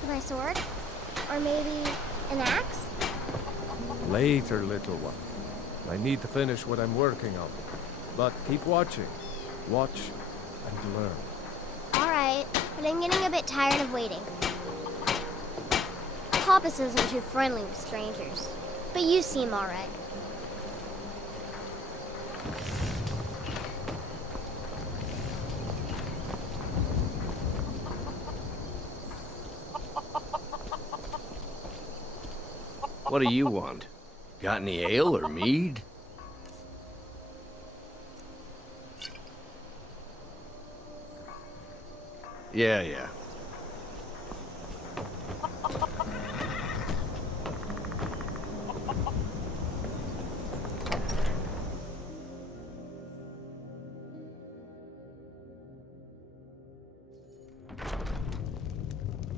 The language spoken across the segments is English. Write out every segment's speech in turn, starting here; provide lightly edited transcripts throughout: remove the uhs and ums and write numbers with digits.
make my sword? Or maybe an axe? Later, little one. I need to finish what I'm working on. But keep watching. Watch and learn. Alright, but I'm getting a bit tired of waiting. Papas isn't too friendly with strangers, but you seem alright. What do you want? Got any ale or mead? Yeah.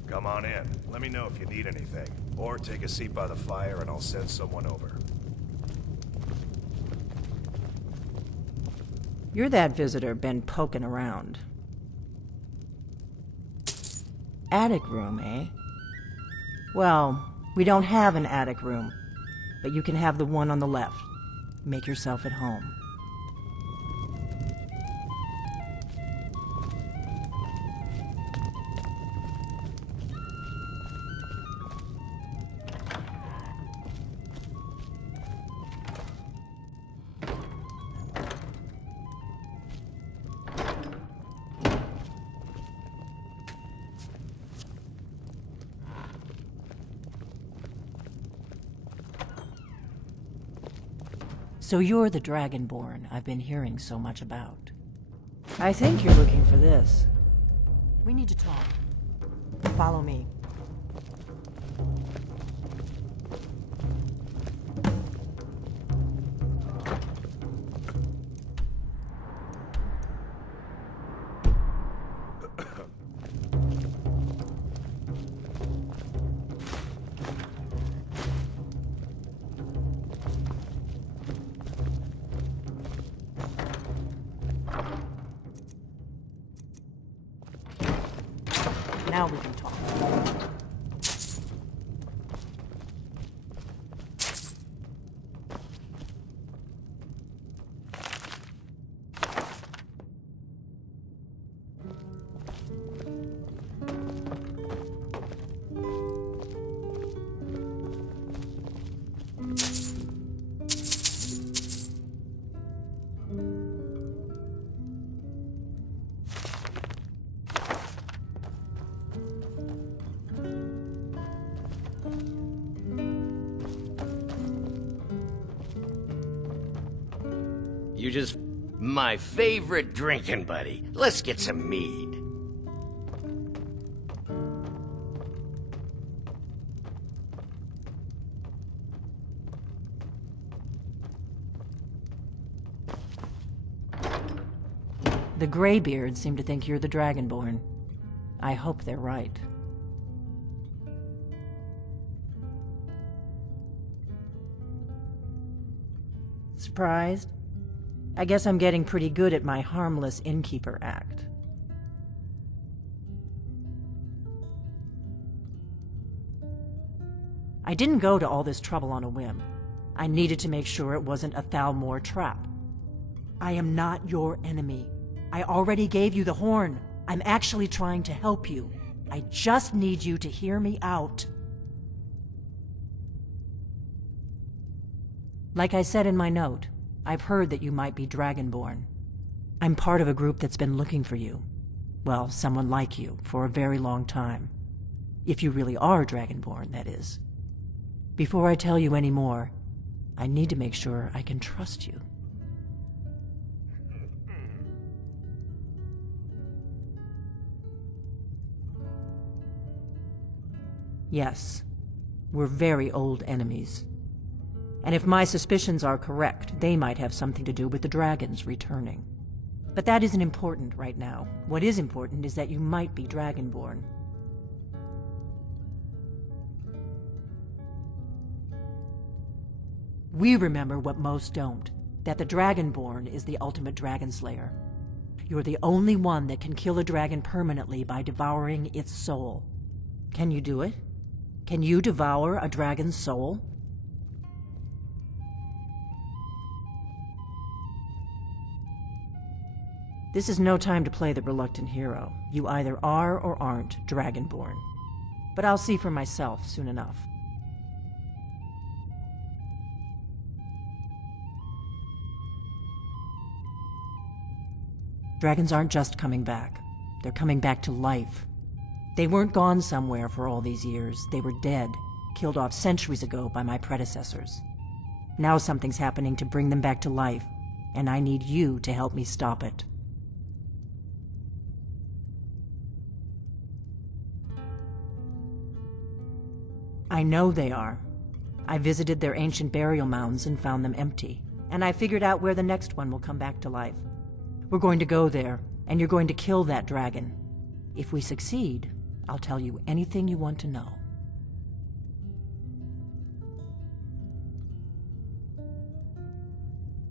Come on in. Let me know if you need anything. Or take a seat by the fire and I'll send someone over. You're that visitor been poking around. Attic room, eh? Well, we don't have an attic room, but you can have the one on the left. Make yourself at home. So you're the Dragonborn I've been hearing so much about. I think you're looking for this. We need to talk. Follow me. Now we can talk. You just... my favorite drinking buddy. Let's get some mead. The Greybeards seem to think you're the Dragonborn. I hope they're right. Surprised? I guess I'm getting pretty good at my harmless innkeeper act. I didn't go to all this trouble on a whim. I needed to make sure it wasn't a Thalmor trap. I am not your enemy. I already gave you the horn. I'm actually trying to help you. I just need you to hear me out. Like I said in my note, I've heard that you might be Dragonborn. I'm part of a group that's been looking for you. Well, someone like you, for a very long time. If you really are Dragonborn, that is. Before I tell you any more, I need to make sure I can trust you. Yes, we're very old enemies. And if my suspicions are correct, they might have something to do with the dragons returning. But that isn't important right now. What is important is that you might be Dragonborn. We remember what most don't, that the Dragonborn is the ultimate dragon slayer. You're the only one that can kill a dragon permanently by devouring its soul. Can you do it? Can you devour a dragon's soul? This is no time to play the reluctant hero. You either are or aren't Dragonborn. But I'll see for myself soon enough. Dragons aren't just coming back. They're coming back to life. They weren't gone somewhere for all these years. They were dead, killed off centuries ago by my predecessors. Now something's happening to bring them back to life, and I need you to help me stop it. I know they are. I visited their ancient burial mounds and found them empty, and I figured out where the next one will come back to life. We're going to go there, and you're going to kill that dragon. If we succeed, I'll tell you anything you want to know.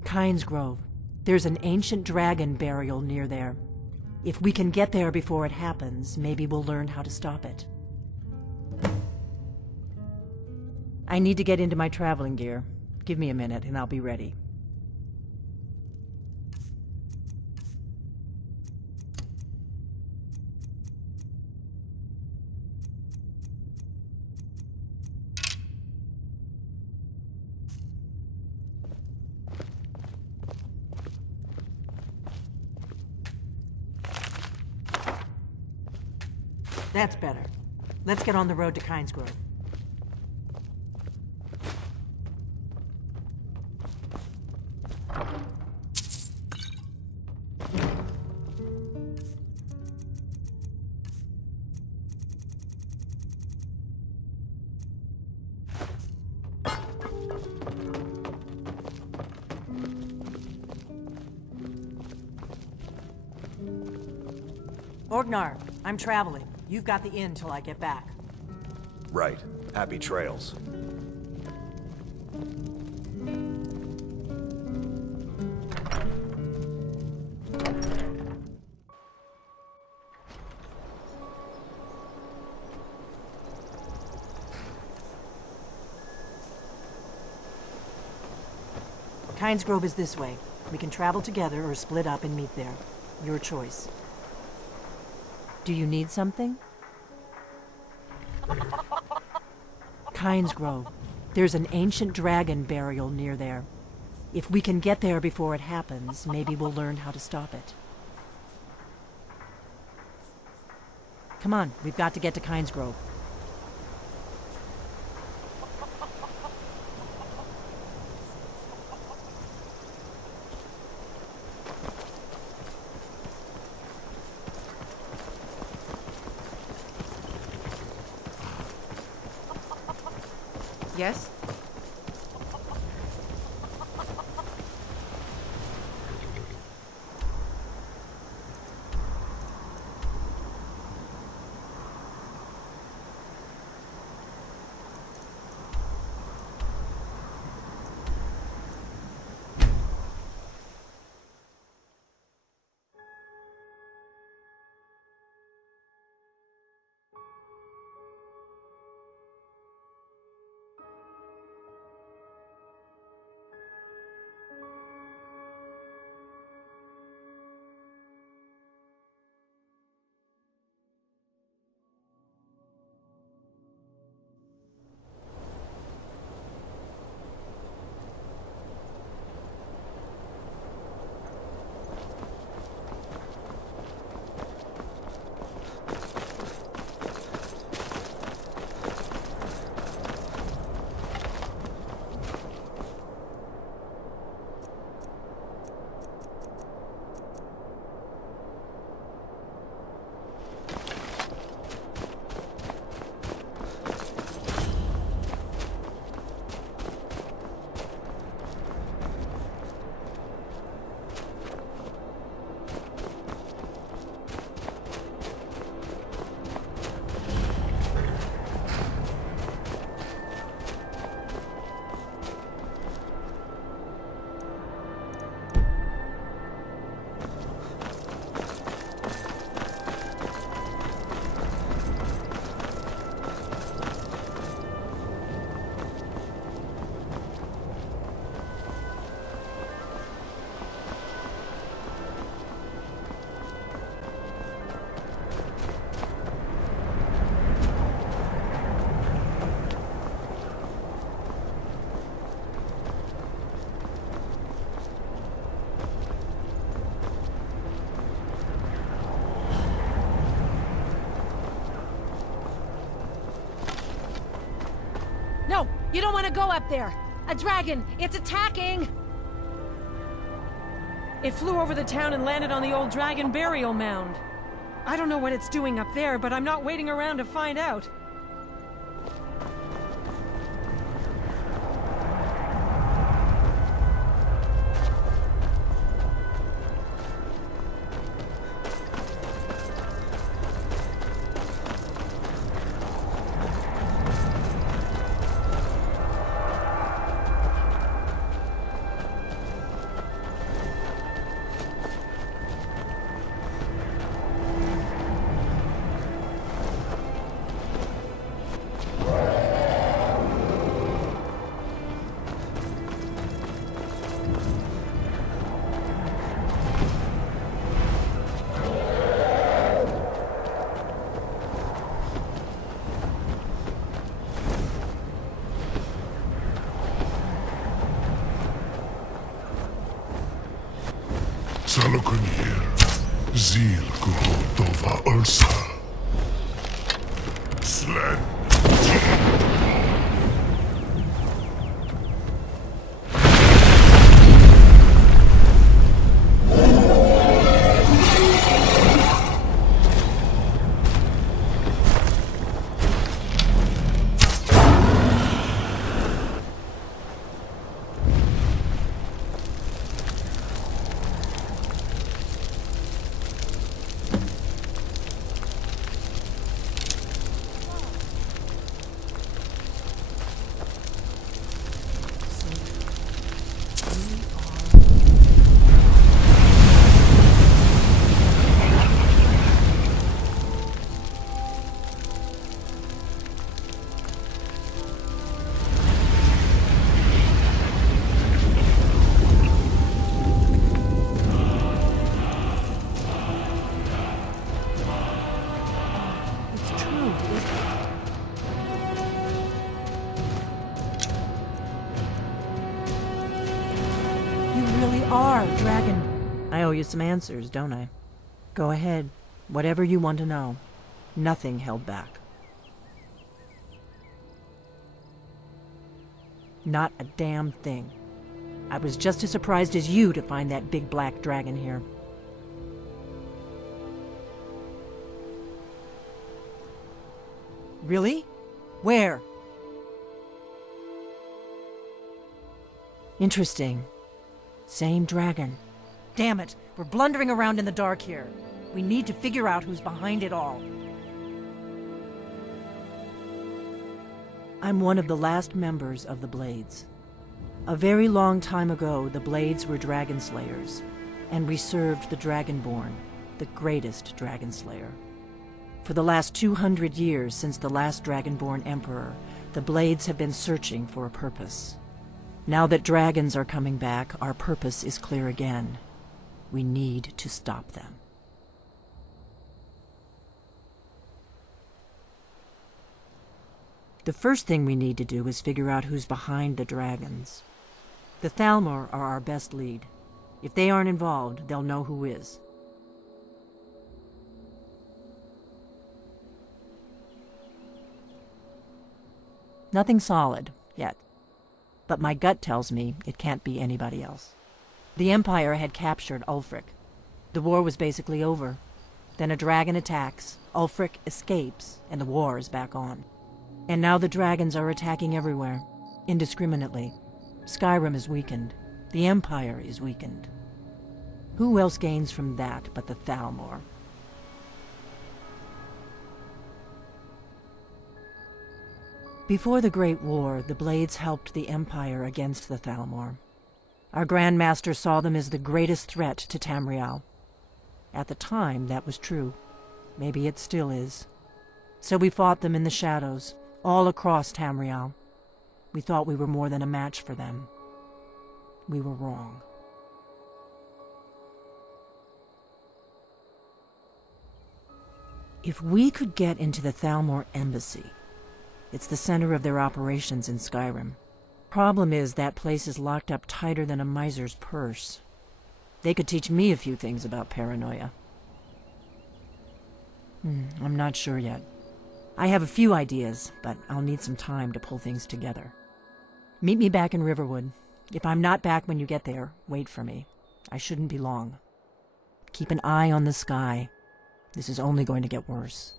Kynes Grove. There's an ancient dragon burial near there. If we can get there before it happens, maybe we'll learn how to stop it. I need to get into my traveling gear. Give me a minute and I'll be ready. That's better. Let's get on the road to Kynes Grove. Orgnar, I'm traveling. You've got the inn till I get back. Right. Happy trails. Kynes Grove is this way. We can travel together or split up and meet there. Your choice. Do you need something? Kynes Grove. There's an ancient dragon burial near there. If we can get there before it happens, maybe we'll learn how to stop it. Come on, we've got to get to Kynes Grove. Yes? You don't want to go up there! A dragon! It's attacking! It flew over the town and landed on the old dragon burial mound. I don't know what it's doing up there, but I'm not waiting around to find out. Salokunir, Zil Kuhotova Ulsa. Sled. I owe you some answers, don't I? Go ahead. Whatever you want to know. Nothing held back. Not a damn thing. I was just as surprised as you to find that big black dragon here. Really? Where? Interesting. Same dragon. Damn it, we're blundering around in the dark here. We need to figure out who's behind it all. I'm one of the last members of the Blades. A very long time ago, the Blades were dragon slayers, and we served the Dragonborn, the greatest dragon slayer. For the last 200 years since the last Dragonborn Emperor, the Blades have been searching for a purpose. Now that dragons are coming back, our purpose is clear again. We need to stop them. The first thing we need to do is figure out who's behind the dragons. The Thalmor are our best lead. If they aren't involved, they'll know who is. Nothing solid, yet. But my gut tells me it can't be anybody else. The Empire had captured Ulfric. The war was basically over. Then a dragon attacks, Ulfric escapes, and the war is back on. And now the dragons are attacking everywhere, indiscriminately. Skyrim is weakened. The Empire is weakened. Who else gains from that but the Thalmor? Before the Great War, the Blades helped the Empire against the Thalmor. Our Grand Master saw them as the greatest threat to Tamriel. At the time, that was true. Maybe it still is. So we fought them in the shadows, all across Tamriel. We thought we were more than a match for them. We were wrong. If we could get into the Thalmor embassy, it's the center of their operations in Skyrim. Problem is, that place is locked up tighter than a miser's purse. They could teach me a few things about paranoia. I'm not sure yet. I have a few ideas, but I'll need some time to pull things together. Meet me back in Riverwood. If I'm not back when you get there, wait for me. I shouldn't be long. Keep an eye on the sky. This is only going to get worse.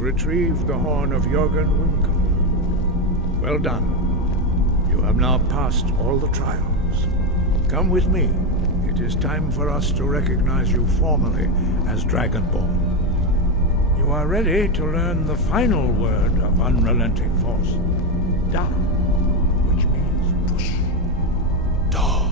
Retrieved the horn of Jorgen Winkle. Well done. You have now passed all the trials. Come with me. It is time for us to recognize you formally as Dragonborn. You are ready to learn the final word of unrelenting force. Da, which means push. Da.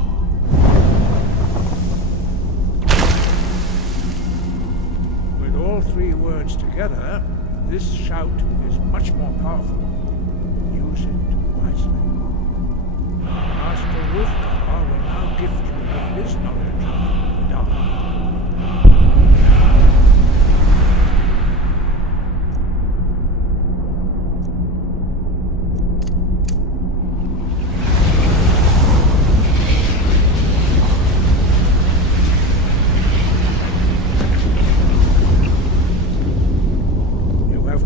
With all three words together, this shout is much more powerful. Use it wisely. Master Wolfgar will now gift you with his knowledge of Da.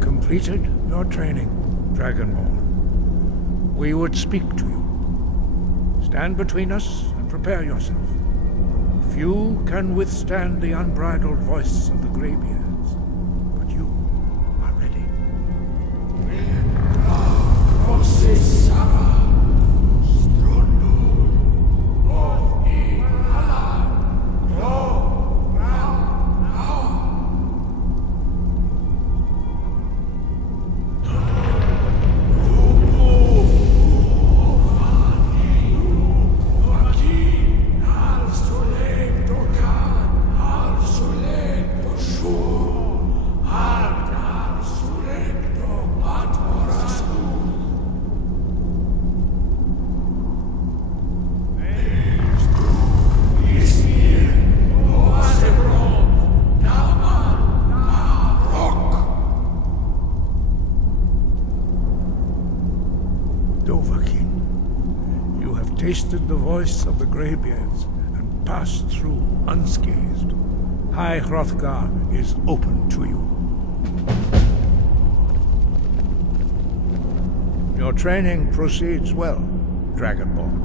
Completed your training, Dragonborn. We would speak to you. Stand between us and prepare yourself. Few can withstand the unbridled voice of the Greybeards, but you are ready. Tasted the voice of the Greybeards and passed through unscathed. High Hrothgar is open to you. Your training proceeds well, Dragonborn.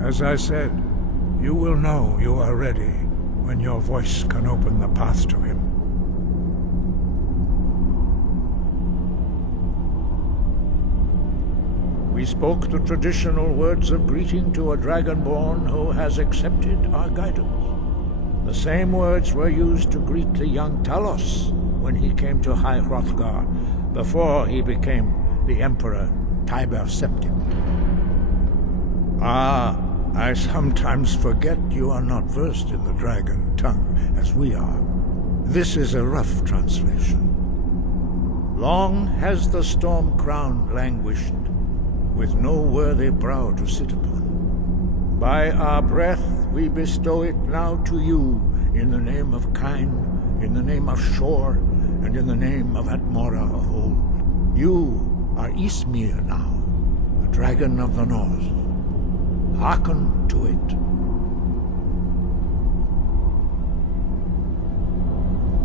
As I said, you will know you are ready when your voice can open the path to him. We spoke the traditional words of greeting to a Dragonborn who has accepted our guidance. The same words were used to greet the young Talos when he came to High Hrothgar, before he became the Emperor Tiber Septim. Ah, I sometimes forget you are not versed in the dragon tongue as we are. This is a rough translation. Long has the storm crown languished, with no worthy brow to sit upon. By our breath we bestow it now to you, in the name of Kyne, in the name of Shore, and in the name of Atmora of old. You are Ysmir now, the dragon of the north. Hearken to it.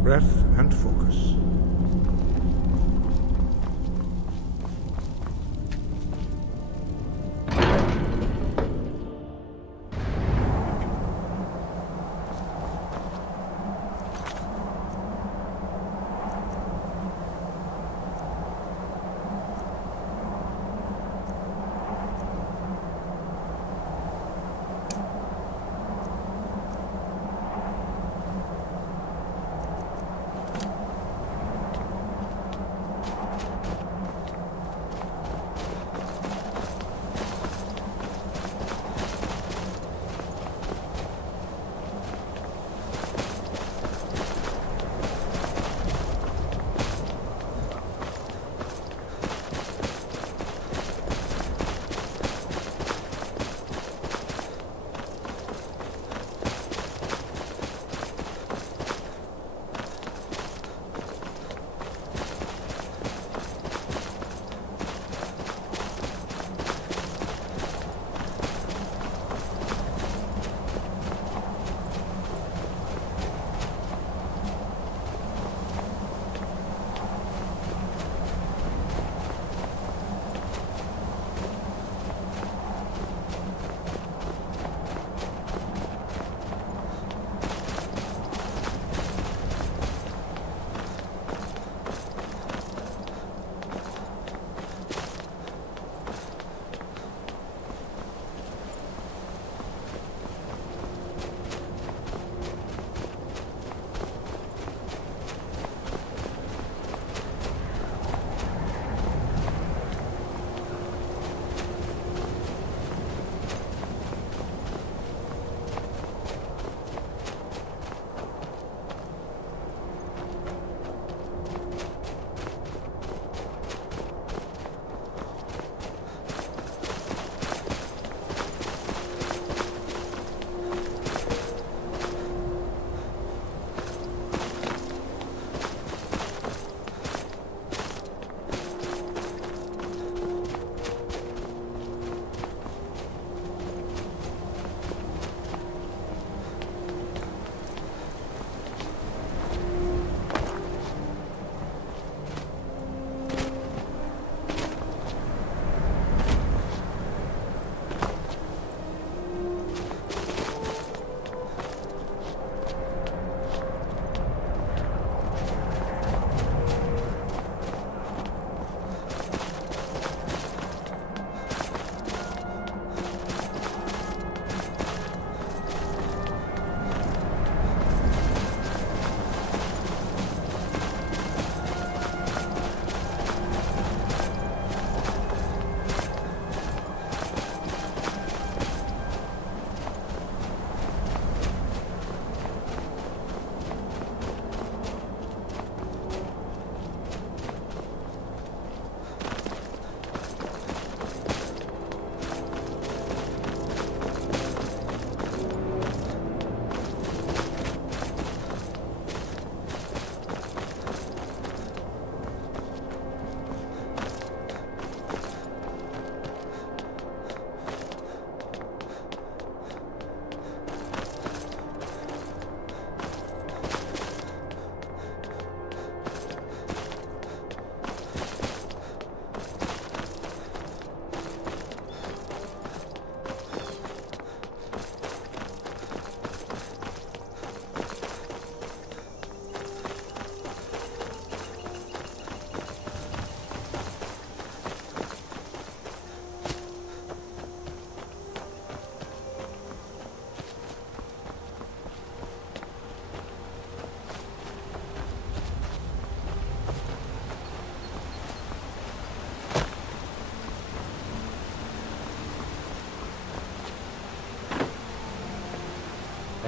Breath and focus.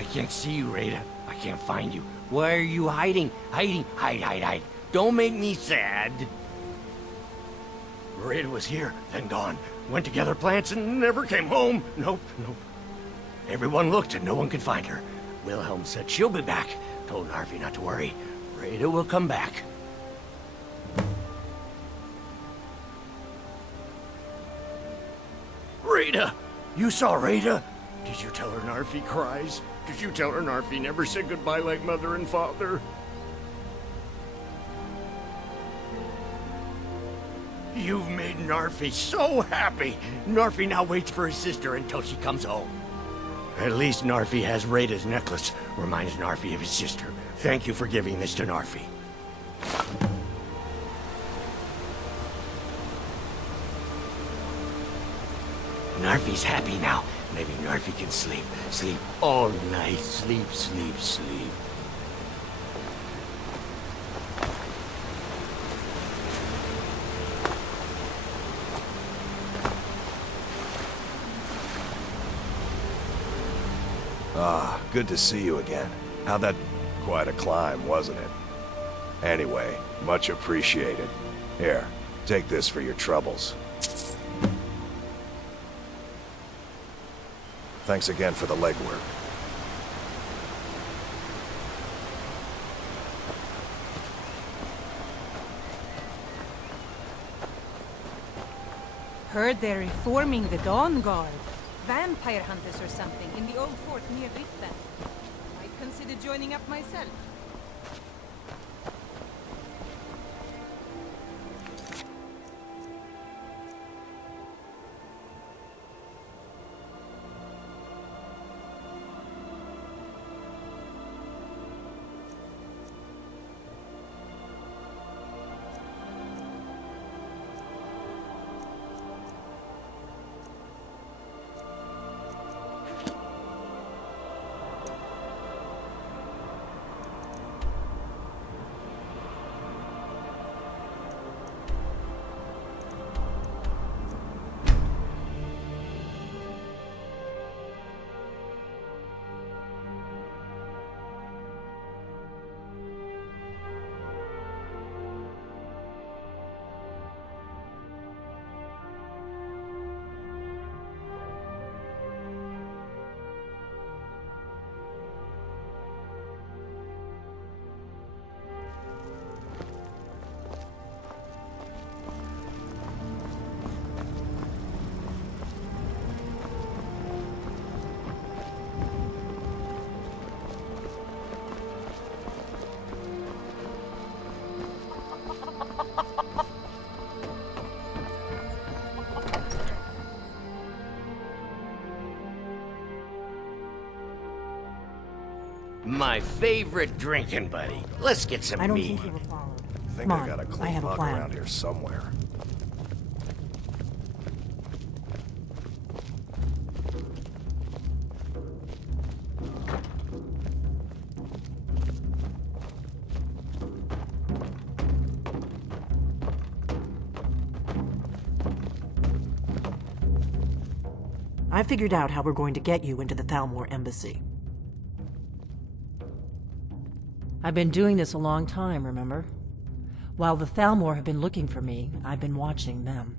can't see you, Rita. I can't find you. Why are you hiding? Hide. Don't make me sad. Rita was here, then gone. Went to gather plants and never came home. Nope. Everyone looked and no one could find her. Wilhelm said she'll be back. Told Narfi not to worry. Rita will come back. Rita! You saw Rita? Did you tell her Narfi cries? Did you tell her Narfi never said goodbye like mother and father? You've made Narfi so happy! Narfi now waits for his sister until she comes home. At least Narfi has Rita's necklace. Reminds Narfi of his sister. Thank you for giving this to Narfi. Narfi's happy now. Maybe Narfi can sleep. Sleep all night. Sleep. Ah, good to see you again. How'd that... Quite a climb, wasn't it? Anyway, much appreciated. Here, take this for your troubles. Thanks again for the legwork. Heard they're reforming the Dawn Guard. Vampire hunters or something in the old fort near Riften. Might consider joining up myself. My favorite drinking buddy. Let's get some I don't mead. think you were followed. I think Come I on, got a I clean have a mug plan. around here somewhere. I figured out how we're going to get you into the Thalmor embassy. I've been doing this a long time, remember? While the Thalmor have been looking for me, I've been watching them.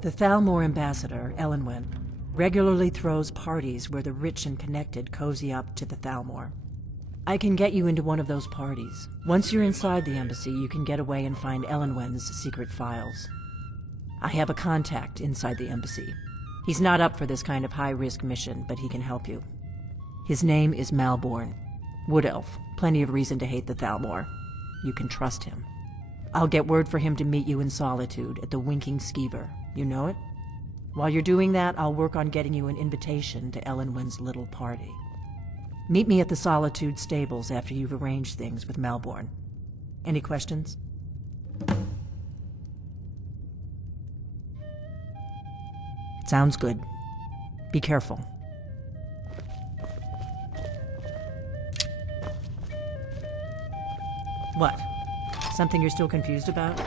The Thalmor ambassador, Elenwen, regularly throws parties where the rich and connected cozy up to the Thalmor. I can get you into one of those parties. Once you're inside the embassy, you can get away and find Elenwen's secret files. I have a contact inside the embassy. He's not up for this kind of high-risk mission, but he can help you. His name is Malborn. Wood Elf. Plenty of reason to hate the Thalmor. You can trust him. I'll get word for him to meet you in Solitude at the Winking Skeever. You know it? While you're doing that, I'll work on getting you an invitation to Elenwen's little party. Meet me at the Solitude stables after you've arranged things with Malborn. Any questions? Sounds good. Be careful. What? Something you're still confused about?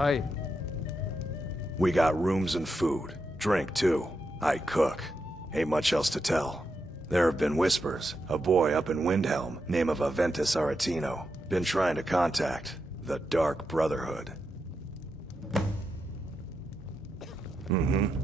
Aye. We got rooms and food. Drink, too. I cook. Ain't much else to tell. There have been whispers. A boy up in Windhelm, name of Aventus Aretino, been trying to contact the Dark Brotherhood. Mm-hmm.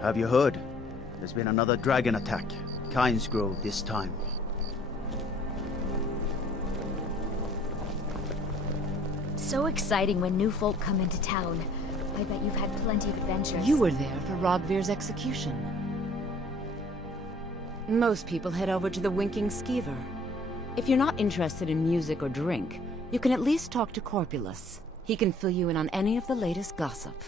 Have you heard? There's been another dragon attack. Kynes Grove this time. So exciting when new folk come into town. I bet you've had plenty of adventures. You were there for Rogvir's execution. Most people head over to the Winking Skeever. If you're not interested in music or drink, you can at least talk to Corpulus. He can fill you in on any of the latest gossip.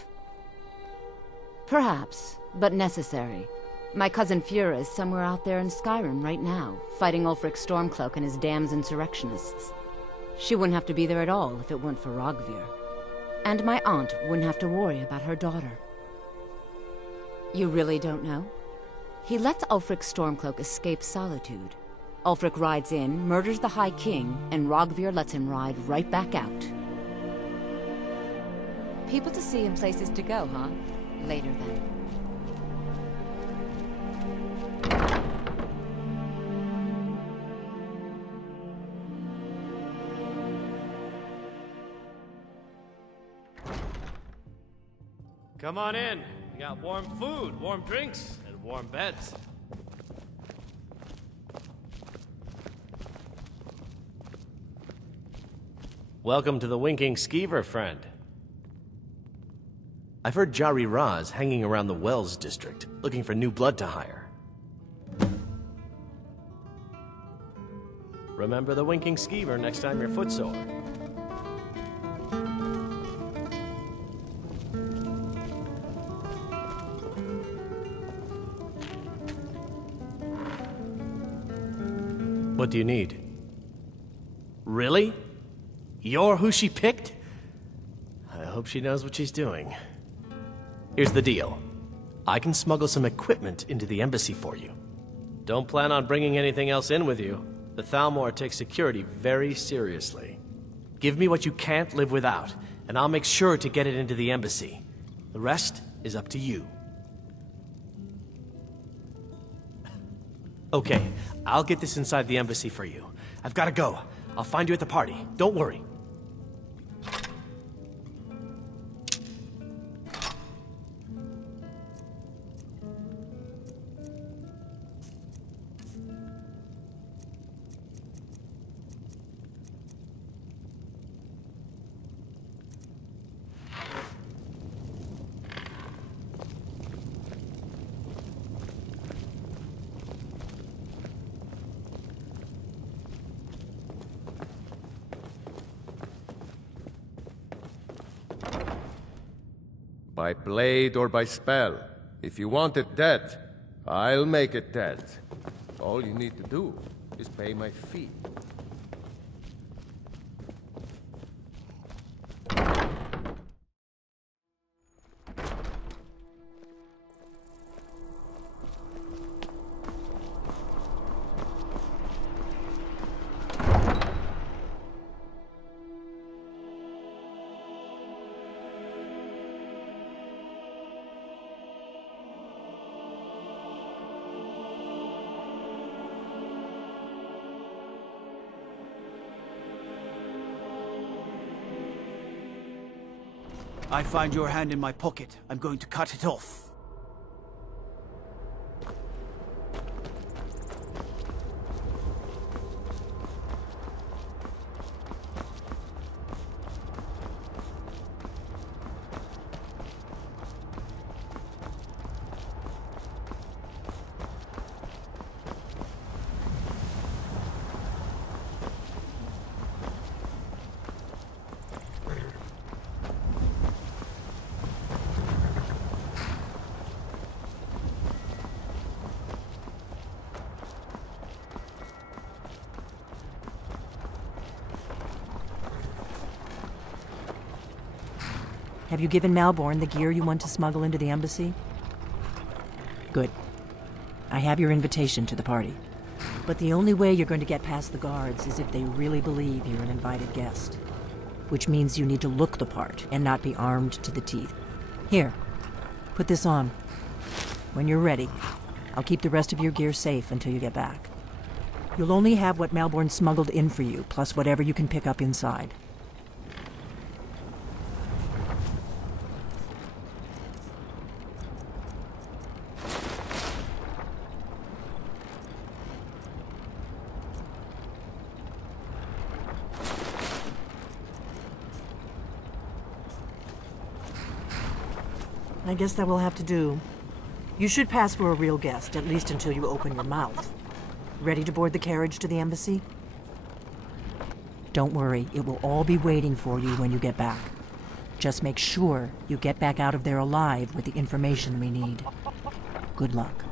Perhaps, but necessary. My cousin Fura is somewhere out there in Skyrim right now, fighting Ulfric Stormcloak and his damned insurrectionists. She wouldn't have to be there at all if it weren't for Rogvir. And my aunt wouldn't have to worry about her daughter. You really don't know? He lets Ulfric Stormcloak escape Solitude. Ulfric rides in, murders the High King, and Rogvir lets him ride right back out. People to see and places to go, huh? Later, then. Come on in. We got warm food, warm drinks, and warm beds. Welcome to the Winking Skeever, friend. I've heard Jari Ra's hanging around the Wells district, looking for new blood to hire. Remember the Winking Skeever next time you're footsore. What do you need? Really? You're who she picked? I hope she knows what she's doing. Here's the deal. I can smuggle some equipment into the embassy for you. Don't plan on bringing anything else in with you. The Thalmor takes security very seriously. Give me what you can't live without, and I'll make sure to get it into the embassy. The rest is up to you. Okay, I'll get this inside the embassy for you. I've got to go. I'll find you at the party. Don't worry. By blade or by spell. If you want it dead, I'll make it dead. All you need to do is pay my fee. I find your hand in my pocket. I'm going to cut it off. Have you given Malborn the gear you want to smuggle into the embassy? Good. I have your invitation to the party. But the only way you're going to get past the guards is if they really believe you're an invited guest. Which means you need to look the part and not be armed to the teeth. Here, put this on. When you're ready, I'll keep the rest of your gear safe until you get back. You'll only have what Malborn smuggled in for you, plus whatever you can pick up inside. I guess that will have to do. You should pass for a real guest, at least until you open your mouth. Ready to board the carriage to the embassy? Don't worry, it will all be waiting for you when you get back. Just make sure you get back out of there alive with the information we need. Good luck.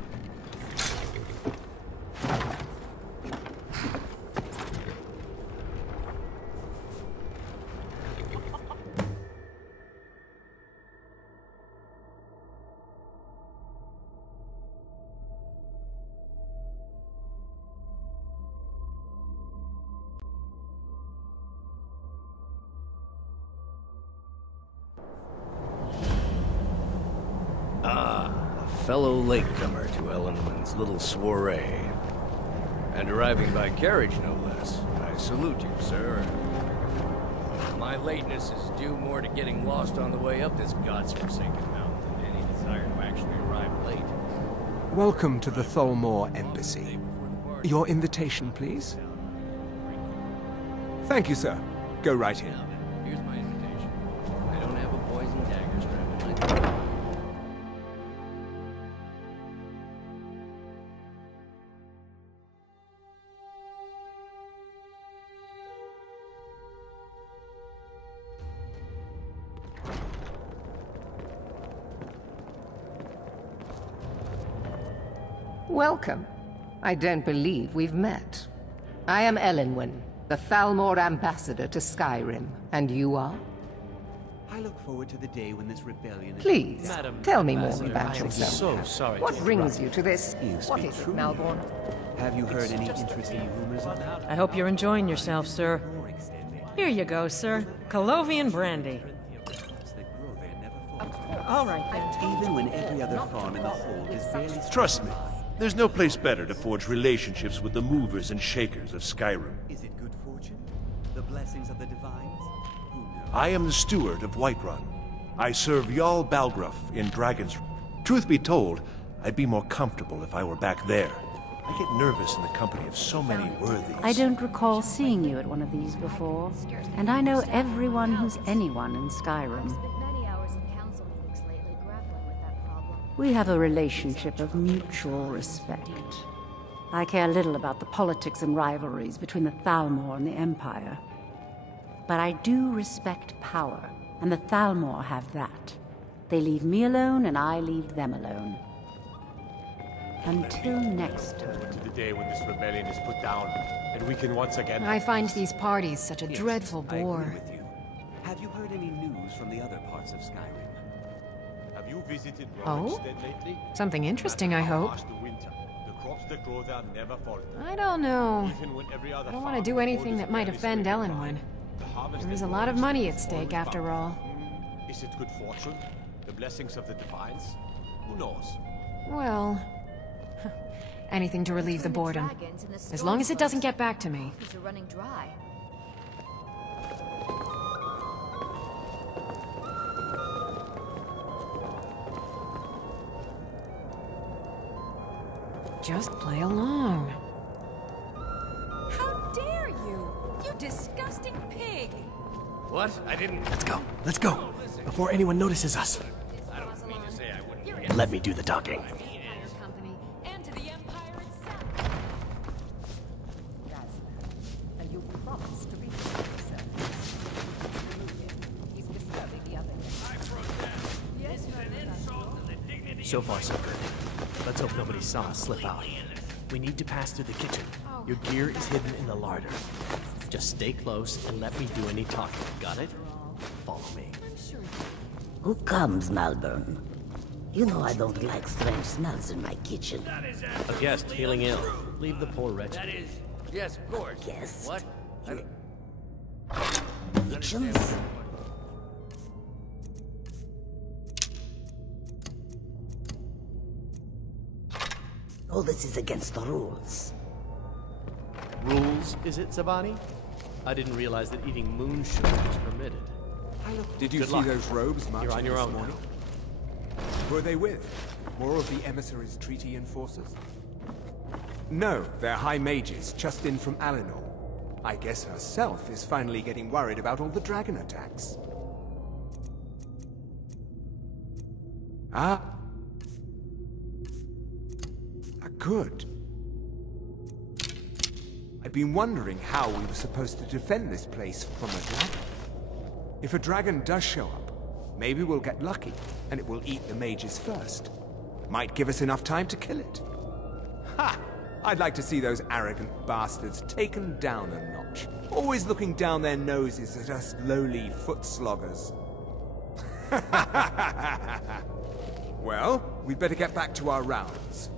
Fellow latecomer to Ellenman's little soiree. And arriving by carriage, no less. I salute you, sir. My lateness is due more to getting lost on the way up this god's-forsaken mountain than any desire to actually arrive late. Welcome to the Thalmor Embassy. Your invitation, please? Thank you, sir. Go right in. Here's my invitation. I don't have a poison dagger strapped in my throat. Welcome. I don't believe we've met. I am Ellenwen, the Thalmor ambassador to Skyrim, and you are? I look forward to the day when this rebellion is... Please, Madam tell me more Ambassador, about I am yourself. so sorry What to brings interrupt. you to this? You What speak is it, truly. Malborn? Have you heard any interesting rumors on that? I hope you're enjoying yourself, sir. Here you go, sir. Colovian brandy. All right, then. Even when every other farm in the hold is barely... Trust me, there's no place better to forge relationships with the movers and shakers of Skyrim. Is it good fortune? The blessings of the divines? Who knows? I am the steward of Whiterun. I serve Jarl Balgruuf in Dragon's... Truth be told, I'd be more comfortable if I were back there. I get nervous in the company of so many worthies. I don't recall seeing you at one of these before, and I know everyone who's anyone in Skyrim. We have a relationship of mutual respect. I care little about the politics and rivalries between the Thalmor and the Empire. But I do respect power, and the Thalmor have that. They leave me alone, and I leave them alone. Until next time. To the day when this rebellion is put down, and we can once again... I find these parties such a Yes, dreadful I agree bore. with you. Have you heard any news from the other parts of Skyrim? Have you visited Oh? Romanstead lately? Something interesting, I hope. Past the winter, the crops that grow there never falter. I don't know. Even when every other I don't farm want to do in the anything hold that is might barely offend scraping Ellenwen. by, the harvest There's a that lot of grows money is at stake always after bountiful. all. Is it good fortune? The blessings of the divines? Who knows? Well, anything to relieve the boredom. As long as it doesn't get back to me. Are running dry. Just play along. How dare you! You disgusting pig! What? I didn't... Let's go. Let's go. Before anyone notices us. I don't mean to say I wouldn't... Let me do the talking. And to the Empire itself. And you promised to be He's disturbing the other. So far, so good. Let's hope nobody saw us slip out. We need to pass through the kitchen. Your gear is hidden in the larder. Just stay close and let me do any talking. Got it? Follow me. Who comes, Malvern? You know I don't like strange smells in my kitchen. A guest healing ill. Leave the poor wretch. That is... Yes, of course. Guest? What? Kitchens? All this is against the rules. Rules, is it, Zavani? I didn't realize that eating moon sugar was permitted. Did you Good see luck. those robes marching You're on your this own morning? now. Who are they with? More of the emissaries' treaty enforcers? No, they're high mages, just in from Alinor. I guess herself is finally getting worried about all the dragon attacks. Ah. Good. I've been wondering how we were supposed to defend this place from a dragon. If a dragon does show up, maybe we'll get lucky, and it will eat the mages first. Might give us enough time to kill it. Ha! I'd like to see those arrogant bastards taken down a notch. Always looking down their noses at us lowly foot sloggers. Well, we'd better get back to our rounds.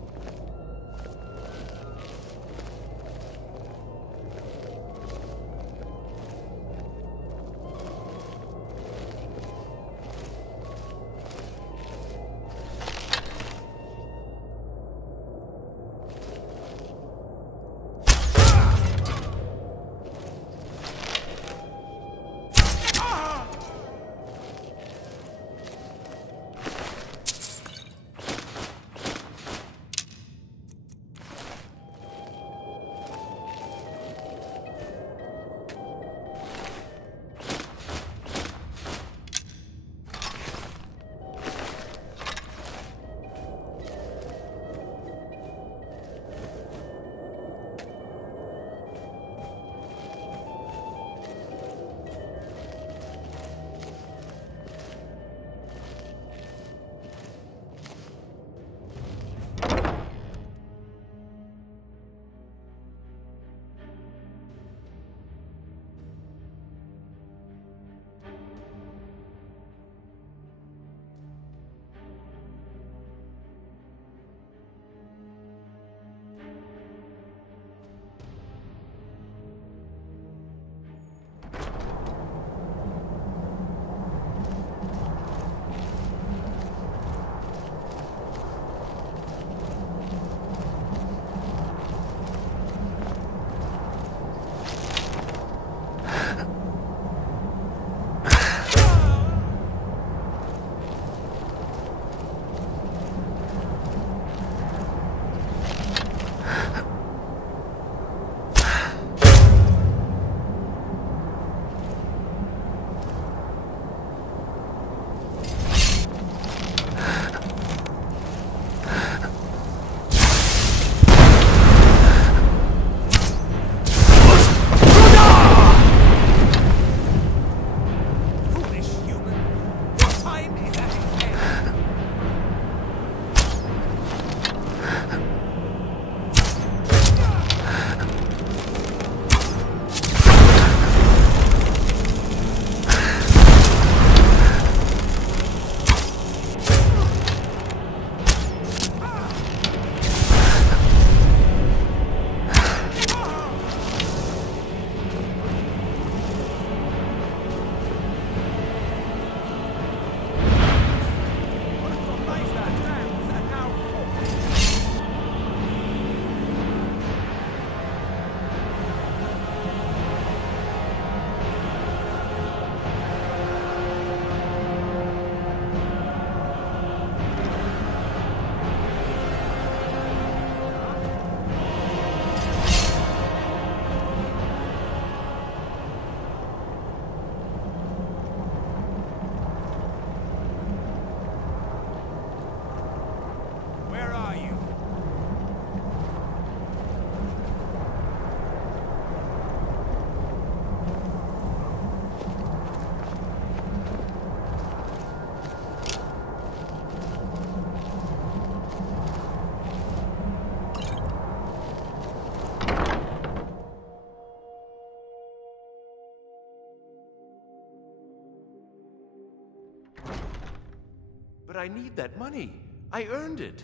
I need that money. I earned it.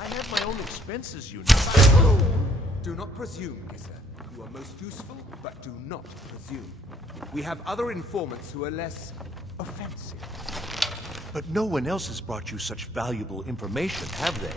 I have my own expenses, you know. Do not presume, Gisser. You are most useful, but do not presume. We have other informants who are less offensive. But no one else has brought you such valuable information, have they?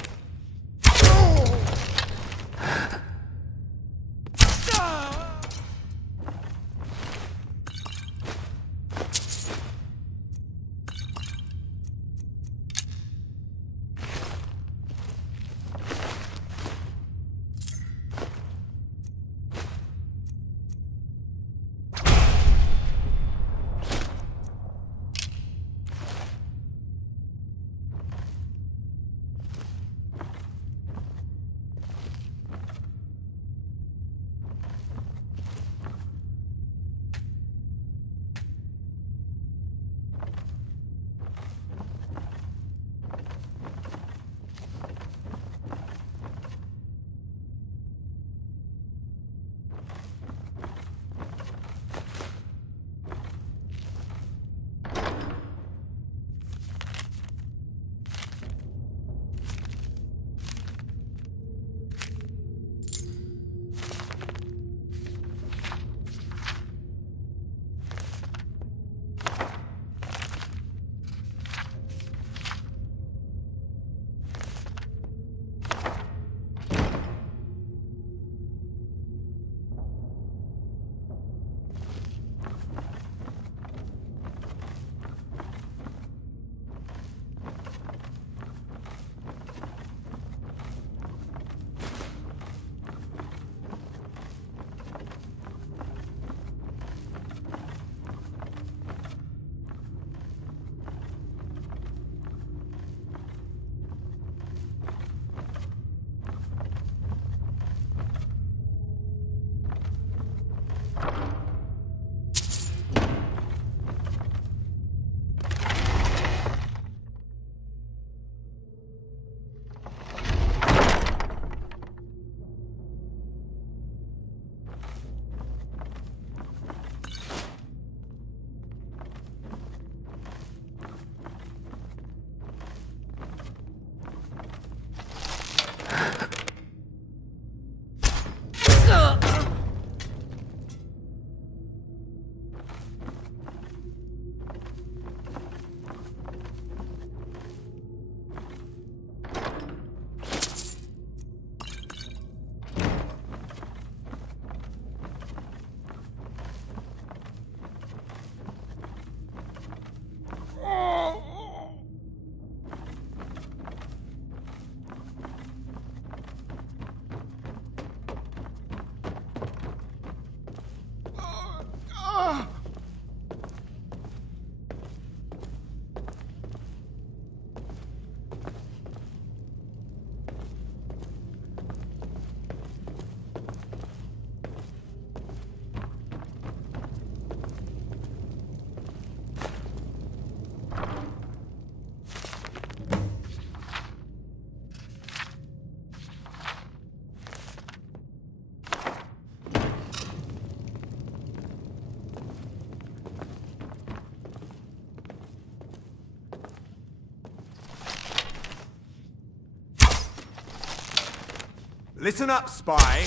Listen up, spy.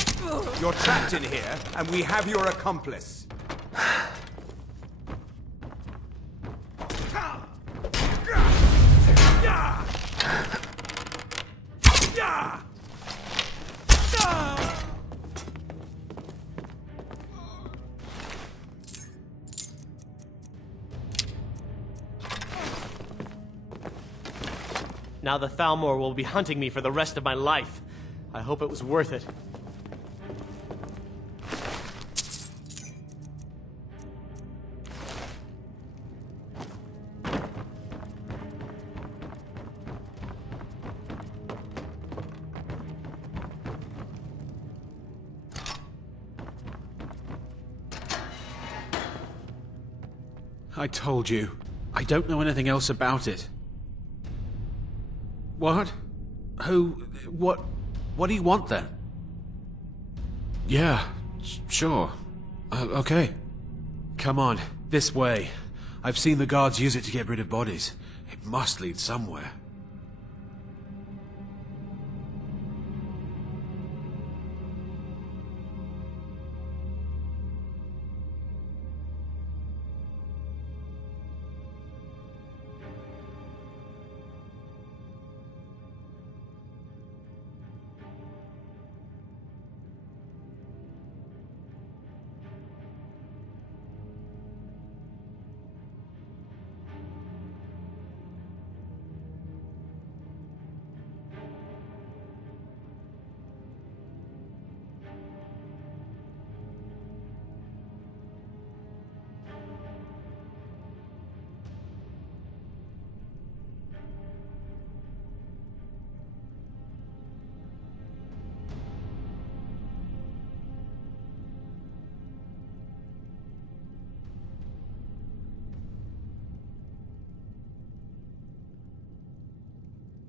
You're trapped in here, and we have your accomplice. Now the Thalmor will be hunting me for the rest of my life. I hope it was worth it. I told you. I don't know anything else about it. What? Who? What do you want then? Yeah, sure. Okay. Come on, this way. I've seen the guards use it to get rid of bodies. It must lead somewhere.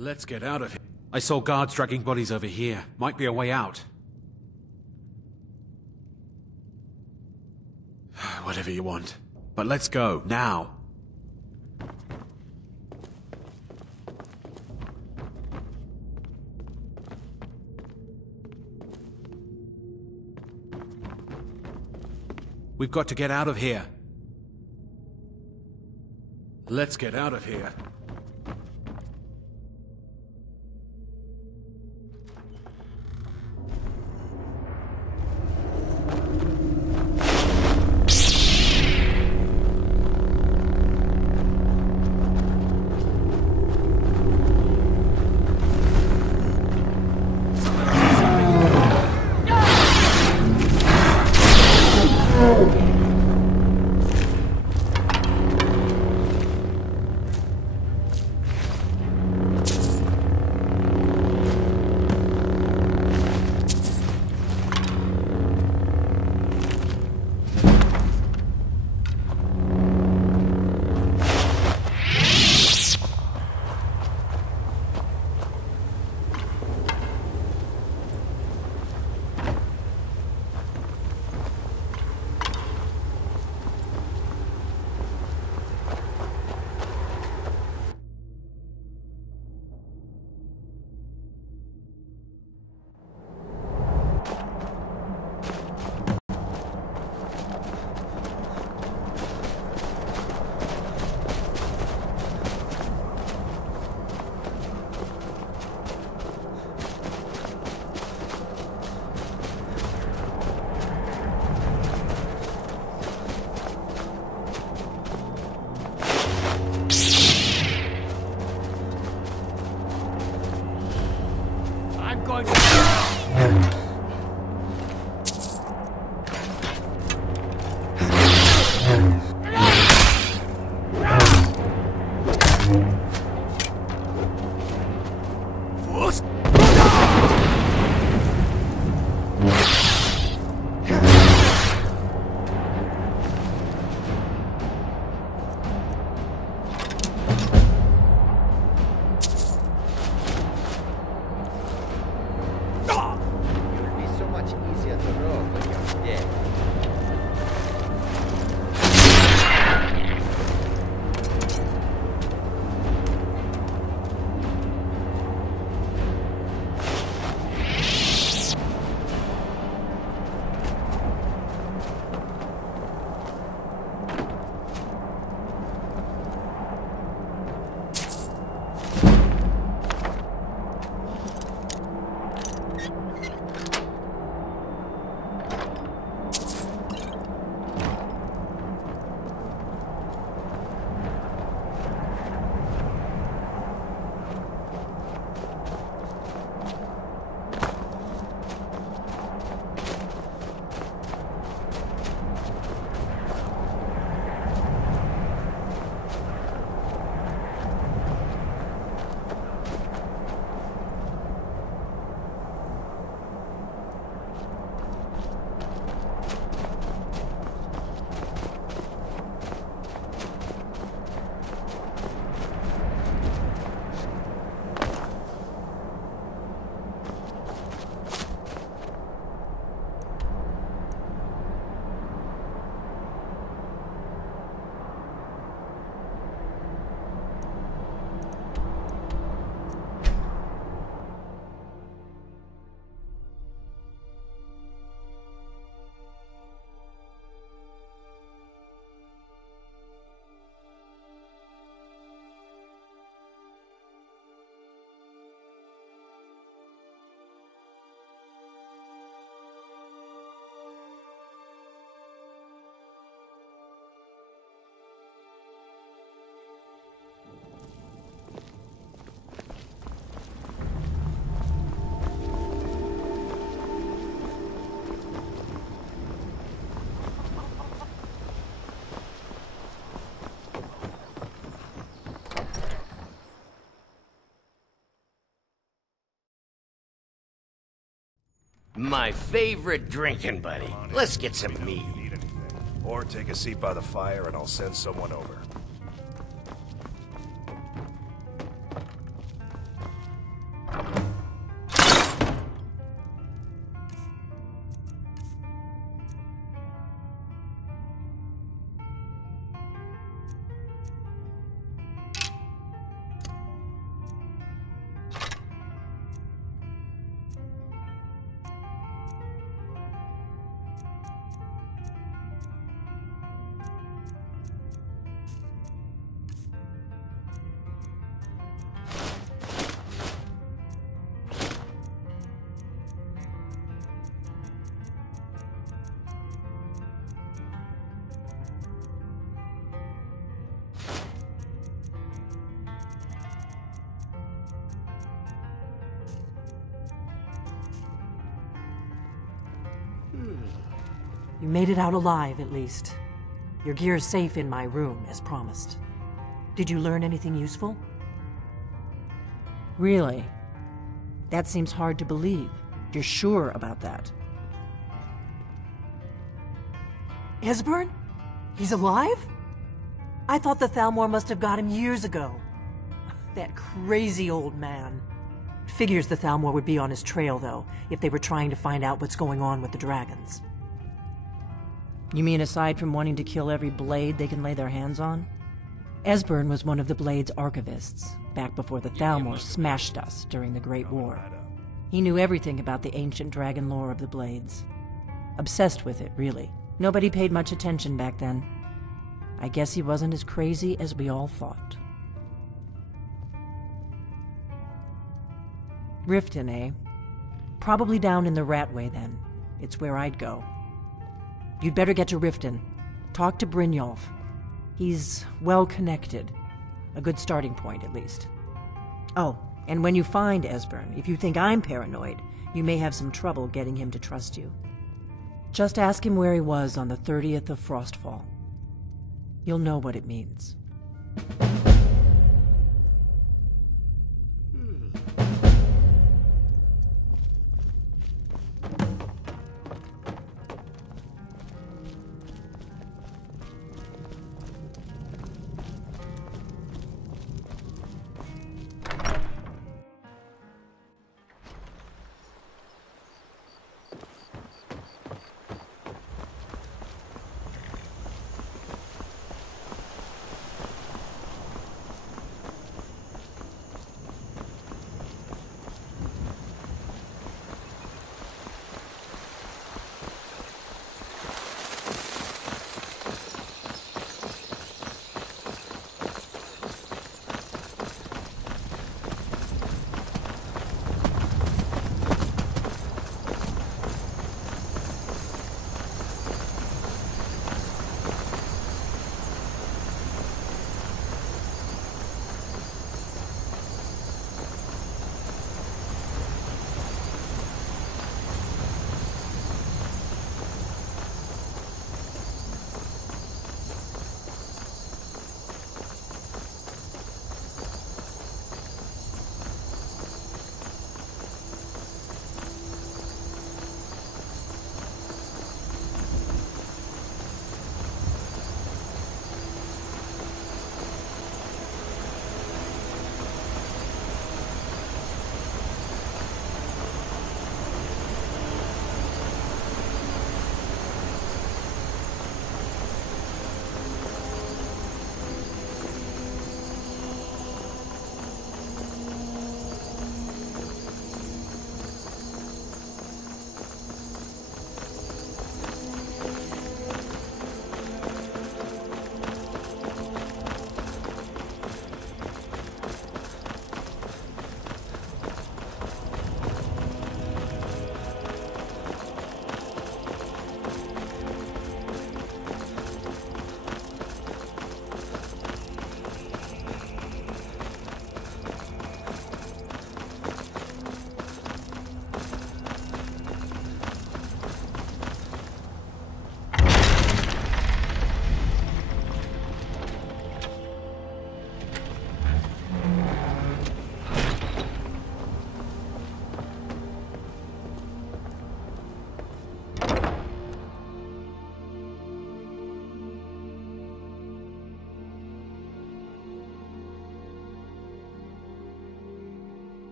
Let's get out of here. I saw guards dragging bodies over here. Might be a way out. Whatever you want. But let's go, now. We've got to get out of here. Let's get out of here. My favorite drinking buddy. Let's get some mead. Or take a seat by the fire and I'll send someone over. You made it out alive, at least. Your gear's safe in my room, as promised. Did you learn anything useful? Really? That seems hard to believe. You're sure about that? Esbern? He's alive? I thought the Thalmor must have got him years ago. That crazy old man. Figures the Thalmor would be on his trail, though, if they were trying to find out what's going on with the dragons. You mean aside from wanting to kill every blade they can lay their hands on? Esbern was one of the Blade's archivists, back before the Thalmor smashed us during the Great War. He knew everything about the ancient dragon lore of the Blades. Obsessed with it, really. Nobody paid much attention back then. I guess he wasn't as crazy as we all thought. Riften, eh? Probably down in the Ratway, then. It's where I'd go. You'd better get to Riften. Talk to Brynjolf. He's well-connected. A good starting point, at least. Oh, and when you find Esbern, if you think I'm paranoid, you may have some trouble getting him to trust you. Just ask him where he was on the 30th of Frostfall. You'll know what it means.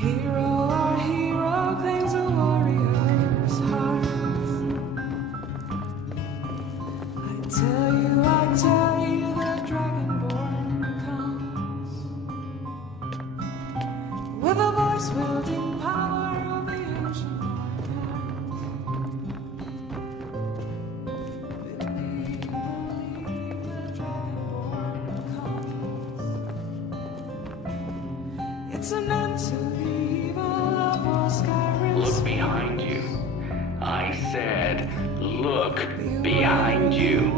hero, our hero claims a warrior's heart. I tell you, the Dragonborn comes with a voice wielding power of the ancient Believe the Dragonborn comes. It's an end to the evil of all Skyrim. Look behind you. I said, look behind you.